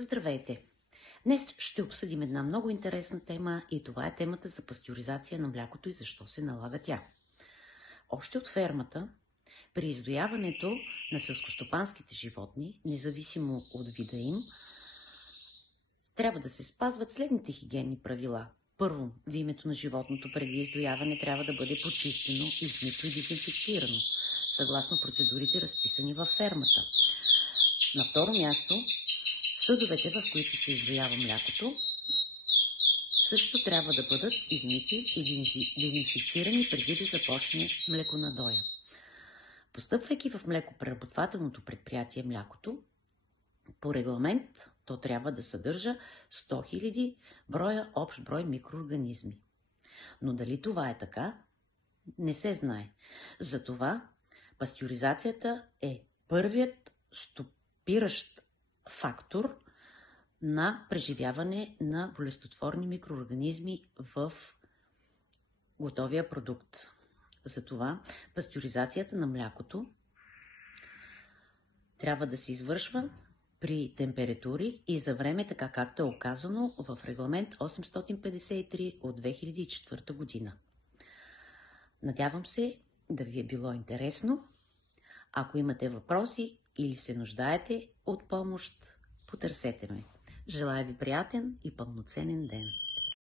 Здравейте! Днес ще обсъдим една много интересна тема и това е темата за пастьоризация на млякото и защо се налага тя. Още от фермата, при издояването на селскостопанските животни, независимо от вида им, трябва да се спазват следните хигиенни правила. Първо, вимето на животното преди издояване трябва да бъде почистено, измито и дезинфекцирано, съгласно процедурите, разписани във фермата. На второ място, съдовете, в които се издоява млякото, също трябва да бъдат измити и дезинфекцирани преди да започне млеконадоя. Постъпвайки в млекопреработвателното предприятие млякото, по регламент то трябва да съдържа 100 000 броя общ брой микроорганизми. Но дали това е така, не се знае. Затова пастьоризацията е първият стопиращ фактор на преживяване на болестотворни микроорганизми в готовия продукт. Затова пастьоризацията на млякото трябва да се извършва при температури и за време, така както е указано в регламент 853 от 2004 година. Надявам се да ви е било интересно. Ако имате въпроси или се нуждаете от помощ, потърсете ме. Желая ви приятен и пълноценен ден!